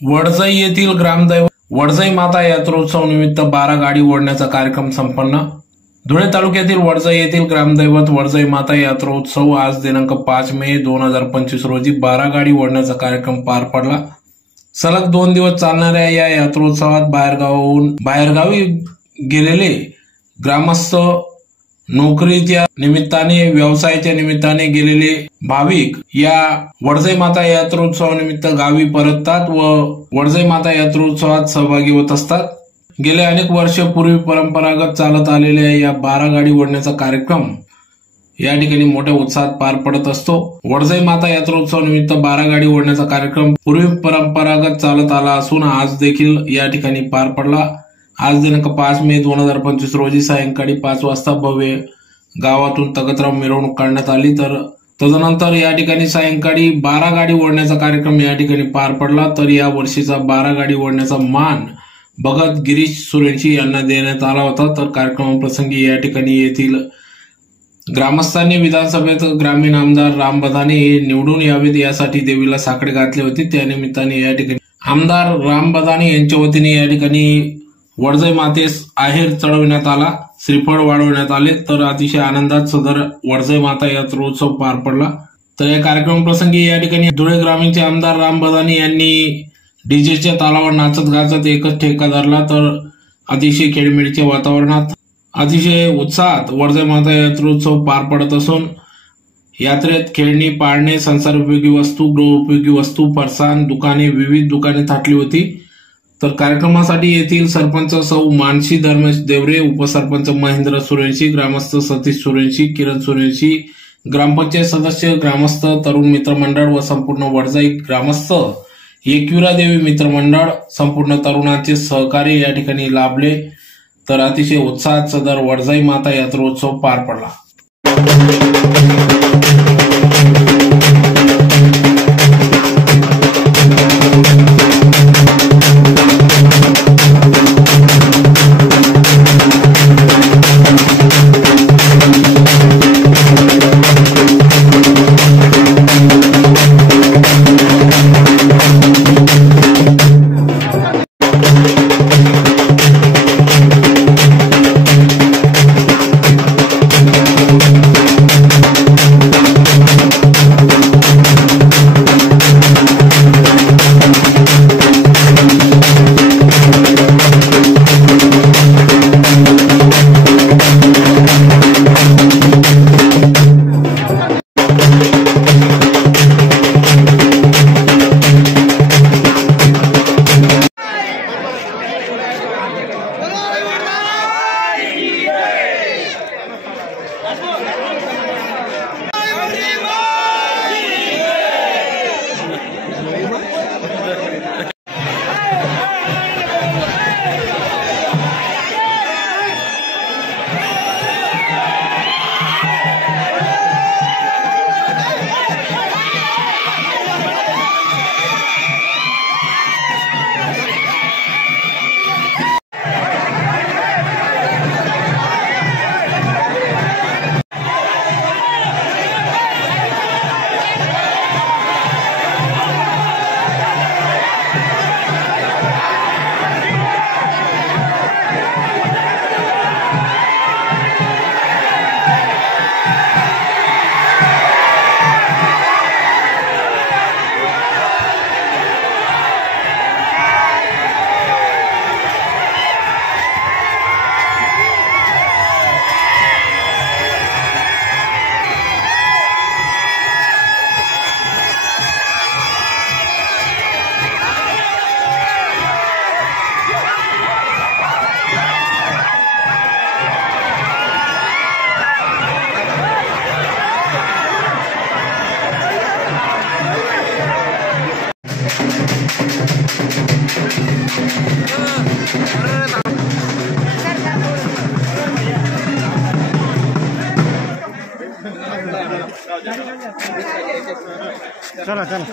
वडजई येथील ग्रामदैवत वडजई माता यात्रोत्सव निमित्त 12 गाडी ओढण्याचा कार्यक्रम संपन्न। धुळे तालुक्यातील वडजई येथील ग्रामदैवत वडजई माता यात्रोत्सव आज दिनांक 5 मे 2025 रोजी 12 गाडी ओढण्याचा कार्यक्रम पार पडला। सलग 2 दिवस चालणाऱ्या या यात्रोत्सवात बाहेरगावी गेलेले ग्रामस्थ, नोकरीच्या निमित्ताने, व्यवसायाच्या निमित्ताने गेलेले भाविक या वडजई माता यात्रोत्सवानिमित्त गावी परततात व वडजई माता यात्रोत्सवात सहभागी होत असतात। गेले अनेक वर्षापूर्वी परंपरागत चालत आलेल्या या 12 गाडी ओढण्याचा कार्यक्रम या ठिकाणी मोठ्या उत्साहात पार पडत असतो। वडजई माता यात्रोत्सव निमित्त 12 गाडी ओढण्याचा कार्यक्रम पूर्वी परंपरागत चालत आला असून आज देखील या ठिकाणी पार पडला। आज दिनांक 5 मे 2025 रोजी सायंकाळी 5 वाजता भव्य गावातून तगतराव मिरवणूक काढण्यात आली। तर तदनंतर या ठिकाणी सायंकाळी 12 गाडी ओढण्याचा कार्यक्रम या ठिकाणी पार पडला। तर या वर्षीचा 12 गाडी ओढण्याचा मान भगत गिरीश सुरेंशी यांना देण्यात आला होता। तर कार्यक्रमाप्रसंगी या ठिकाणी येथील ग्रामस्थांनी विधानसभेत ग्रामीण आमदार राम बदाने निवडून यावेत यासाठी देवीला साकडे घातले होते। त्यानिमित्ताने या ठिकाणी आमदार राम बदाने यांच्या वतीने या ठिकाणी वडजई मातेस आहेर चढविण्यात आला, श्रीफळ वाढवण्यात आले। तर अतिशय आनंदात सदर वडजई माता यात्रोत्सव पार पडला। तर या कार्यक्रमाप्रसंगी या ठिकाणी धुळे ग्रामीणचे आमदार राम बदाने यांनी डीजेच्या तालावर नाचत गाचत एकच ठेका धरला। तर अतिशय खेळीमेळीच्या वातावरणात अतिशय उत्साहात वडजई माता यात्रोत्सव पार पडत असून यात्रेत खेळणी, पाळणे, संसारोपयोगी वस्तू, गृहोपयोगी वस्तू, फरसाण, दुकाने, विविध दुकाने थाटली होती। तर कार्यक्रमासाठी येथील सरपंच सौ मानसी धर्मेश देवरे, उपसरपंच महेंद्र सुरेंशी, ग्रामस्थ सतीश सुरेंशी, किरण सुरेंशी, ग्रामपंचायत सदस्य, ग्रामस्थ, तरुण मित्र मंडळ व संपूर्ण वडजई ग्रामस्थ, एकविरा देवी मित्र मंडळ, संपूर्ण तरुणांचे सहकार्य या ठिकाणी लाभले। तर अतिशय उत्साहात सदर वडजई माता यात्रोत्सव पार पडला। चला चला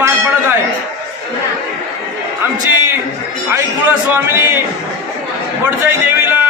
पार पडत आहे। आमची आई कुळस्वामिनी वडजाई देवीला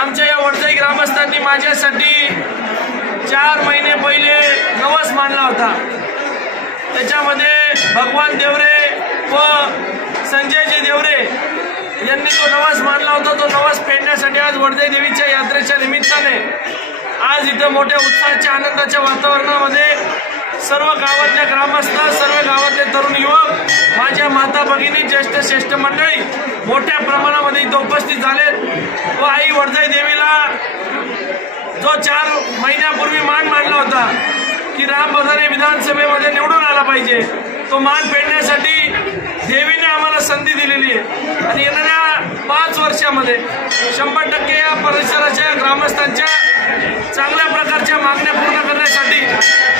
आमच्या या वडजाई ग्रामस्थांनी माझ्यासाठी 4 महिने पहिले नवस मानला होता। त्याच्यामध्ये भगवान देवरे व संजयजी देवरे यांनी तो नवस मानला होता। तो नवस फेडण्यासाठी आज वडजाई देवीच्या यात्रेच्या निमित्ताने आज इथं मोठ्या उत्साहाच्या आनंदाच्या वातावरणामध्ये सर्व गावातल्या ग्रामस्थ, सर्व गावातले तरुण युवक, माझ्या माता भगिनी, ज्येष्ठ श्रेष्ठ मंडळी मोठ्या प्रमाणामध्ये इथं उपस्थित झालेत व आई वडजाई देवीला जो 4 महिन्यापूर्वी मान मानला होता की राम बधारे विधानसभेमध्ये निवडून आला पाहिजे, तो मान फेडण्यासाठी देवीने आम्हाला संधी दिलेली आहे आणि येणाऱ्या 5 वर्षामध्ये 100% या परिसराच्या ग्रामस्थांच्या चांगल्या प्रकारच्या मागण्या पूर्ण करण्यासाठी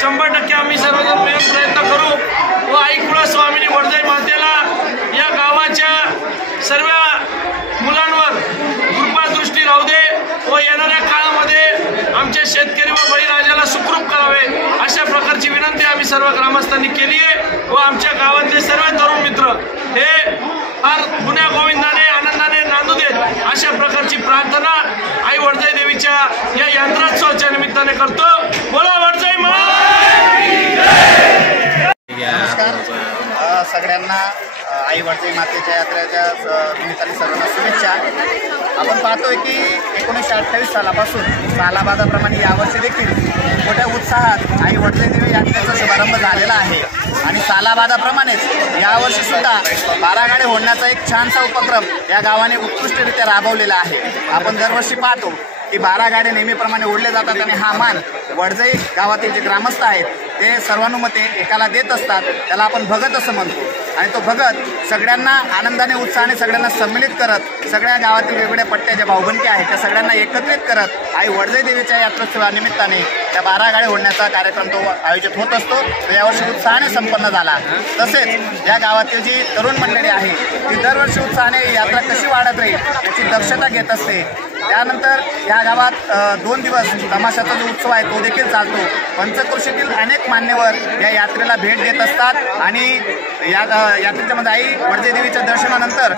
100% आम्ही सर्वजण मिळून प्रयत्न करू व आई कुळस्वामिनी वडजाई मातेला या गावाच्या सर्व मुलांवर कृपादृष्टी राहू दे व येणाऱ्या काळामध्ये आमच्या शेतकरी व बळीराजाला सुखरूप करावे अशा प्रकारची विनंती आम्ही सर्व ग्रामस्थांनी केली आहे व आमच्या गावातले सर्व तरुण मित्र हे फार गुण्या गोविंदाने आनंदाने नांदू देत अशा प्रकारची प्रार्थना आई वडजाई देवीच्या या यात्रोत्सवाच्या निमित्ताने करतो। बोला वडजाई नमस्कार सगळ्यांना आई वडजाई मातेच्या यात्रेच्या निमित्ताने सर्वांना शुभेच्छा। आपण पाहतोय की 1928 सालापासून सालाबादाप्रमाणे यावर्षी देखील मोठ्या उत्साहात आई वडजाई देवी यात्रेचा शुभारंभ झालेला आहे आणि सालाबादाप्रमाणेच यावर्षी सुद्धा 12 गाडे ओढण्याचा एक छानसा उपक्रम या गावाने उत्कृष्टरित्या राबवलेला आहे। आपण दरवर्षी पाहतो की 12 गाडे नेहमीप्रमाणे ओढले जातात आणि हा मान वडजाई गावातील जे ग्रामस्थ आहेत ते सर्वानुमते एकाला देत असतात, त्याला आपण भगत असं म्हणतो आणि तो भगत सगळ्यांना आनंदाने उत्साहाने सगळ्यांना सम्मिलित करत सगळ्या गावातील वेगवेगळ्या पट्ट्या ज्या भाऊबंदी आहेत त्या सगळ्यांना एकत्रित करत आई वडजाई देवीच्या यात्रोत्सवानिमित्ताने त्या 12 गाडे ओढण्याचा कार्यक्रम तो आयोजित होत असतो। तो यावर्षी उत्साहाने संपन्न झाला। तसेच या गावातील जी तरुण मंडळी आहे ती दरवर्षी उत्साहाने यात्रा कशी वाढत राहील याची दक्षता घेत असते। त्यानंतर या गावात 2 दिवस तमाशाचा जो उत्सव आहे तो देखील चालतो। पंचक्रोशीतील अनेक मान्यवर या यात्रेला भेट देत असतात आणि यात्रेच्या मध्ये आई वडजाई देवीच्या दर्शनानंतर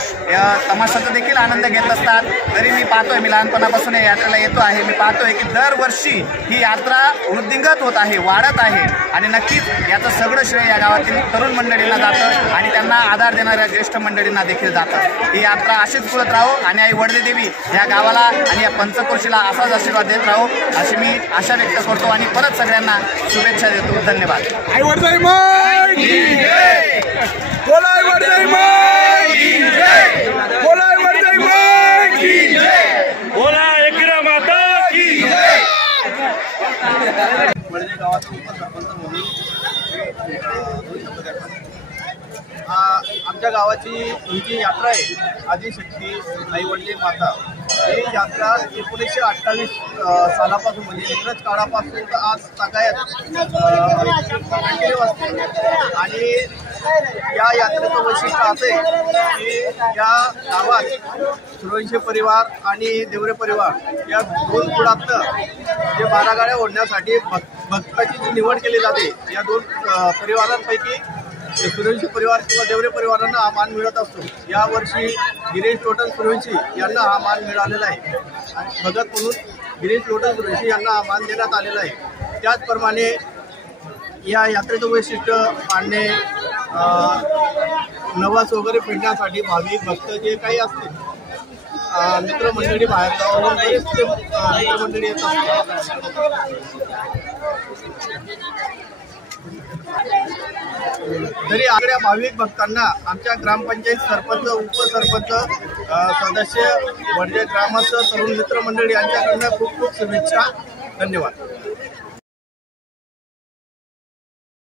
तमाशाचा देखील आनंद घेत असतात। तरी मी पाहतोय, मी लहानपणापासून या यात्रेला येतो आहे, मी पाहतोय की दरवर्षी ही यात्रा वृद्धिंगत होत आहे, वाढत आहे आणि नक्कीच याचं सगळं श्रेय या गावातील तरुण मंडळींना जातं आणि त्यांना आधार देणाऱ्या ज्येष्ठ मंडळींना देखील जातं। ही यात्रा अशीच पुढत राहो आणि आई वडजाई देवी या गावाला आणि या पंचक्रोशीला असाच आशीर्वाद देत राहो अशी मी आशा व्यक्त करतो आणि परत सगळ्यांना शुभेच्छा देतो। धन्यवाद। आई वडजाई माई की जय, बोला आई वडजाई माई की जय, बोला आई वडजाई माई की जय, बोला एकविरा माता की जय। वडजाई गावाचा उपसरपंच म्हणून आमच्या गावाची ही जी यात्रा आहे आदिशक्ती आई वडजाई माता, ही यात्रा 1928 सालापासून म्हणजे इंग्रज काळापासून आज सगळ्यात कंटिन्यू असते आणि या यात्रेचं वैशिष्ट्य असे की या गावात सूर्यवंशी परिवार आणि देवरे परिवार या दोन कुळातनं जे 12 गाड्या ओढण्यासाठी भक्ताची जी निवड केली जाते, या दोन परिवारांपैकी सूर्यवंशी परिवार किंवा देवरे परिवारांना हा मान मिळत असतो। यावर्षी गिरीश लोटन सूर्यवंशी यांना हा मान मिळालेला आहे आणि भगत म्हणून गिरीश लोटन सूर्यवंशी यांना हा मान देण्यात आलेला आहे। त्याचप्रमाणे या यात्रेचं वैशिष्ट्य पाळणे, नवस वगैरे फिरण्यासाठी भाविक भक्त जे काही असतील, मित्रमंडळी बाहेर गावावरून बरेचसे मित्रमंडळी येत असतात। तरी आगळ्या भाविक भक्तांना आमच्या ग्रामपंचायत सरपंच, उपसरपंच, सदस्य, वडजे ग्रामस्थ, तरुण मित्रमंडळी यांच्याकडून खूप खूप शुभेच्छा। धन्यवाद।